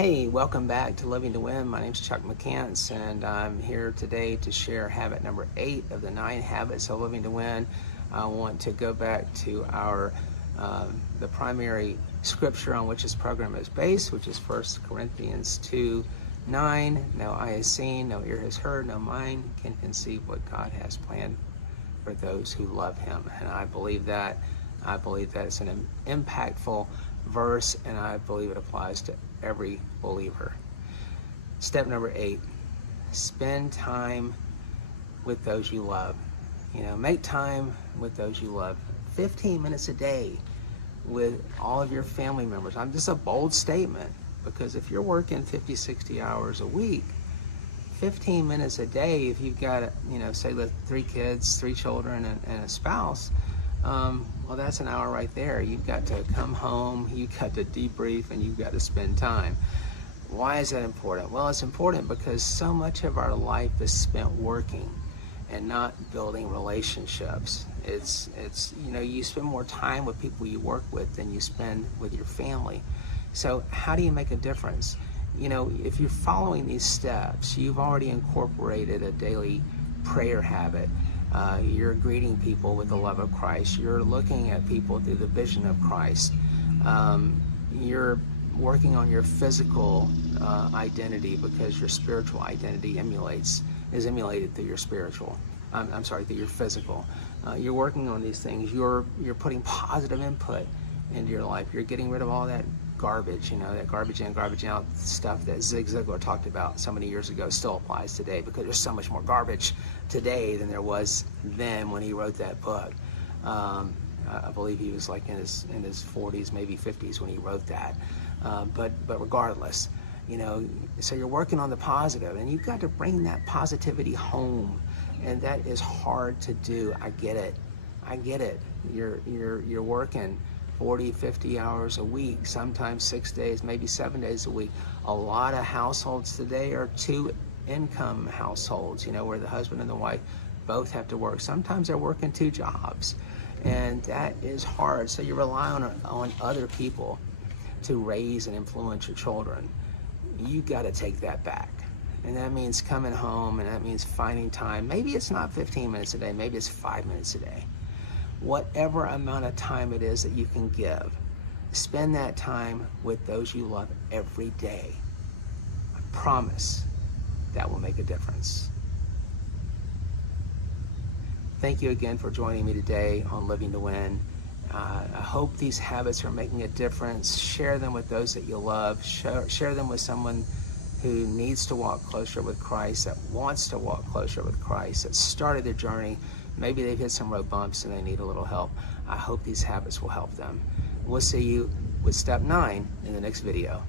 Hey, welcome back to Living to Win. My name's Chuck McCants, and I'm here today to share habit number 8 of the 9 habits of living to win. I want to go back to our the primary scripture on which this program is based, which is 1 Corinthians 2:9. No eye has seen, no ear has heard, no mind can conceive what God has planned for those who love Him. And I believe that. I believe that it's an impactful verse, and I believe it applies to every believer. Step number 8, spend time with those you love. Make time with those you love. 15 minutes a day with all of your family members. I'm just a bold statement, because if you're working 50, 60 hours a week, 15 minutes a day, if you've got, say 3 kids, 3 children, and a spouse, well, that's an hour right there. You've got to come home, you've got to debrief, and you've got to spend time. Why is that important? Well, it's important because so much of our life is spent working and not building relationships. It's you spend more time with people you work with than you spend with your family. So how do you make a difference? If you're following these steps, you've already incorporated a daily prayer habit. You're greeting people with the love of Christ. You're looking at people through the vision of Christ. You're working on your physical identity, because your spiritual identity is emulated through your spiritual. Through your physical. You're working on these things. You're putting positive input into your life. You're getting rid of all that garbage, that garbage in, garbage out stuff that Zig Ziglar talked about so many years ago still applies today, because there's so much more garbage today than there was then when he wrote that book. I believe he was like in his 40s, maybe 50s when he wrote that. But regardless, so you're working on the positive, and you've got to bring that positivity home, and that is hard to do. I get it. You're working 40, 50 hours a week, sometimes 6 days, maybe 7 days a week. A lot of households today are 2-income households, where the husband and the wife both have to work. Sometimes they're working 2 jobs, and that is hard. So you rely on other people to raise and influence your children. You got to take that back. And that means coming home, and that means finding time. Maybe it's not 15 minutes a day, maybe it's 5 minutes a day. Whatever amount of time it is that you can give, spend that time with those you love every day. I promise that will make a difference. Thank you again for joining me today on Living to Win. I hope these habits are making a difference. Share them with those that you love. Share them with someone who needs to walk closer with Christ, that wants to walk closer with Christ, that started their journey. Maybe they've hit some road bumps and they need a little help. I hope these habits will help them. We'll see you with step 9 in the next video.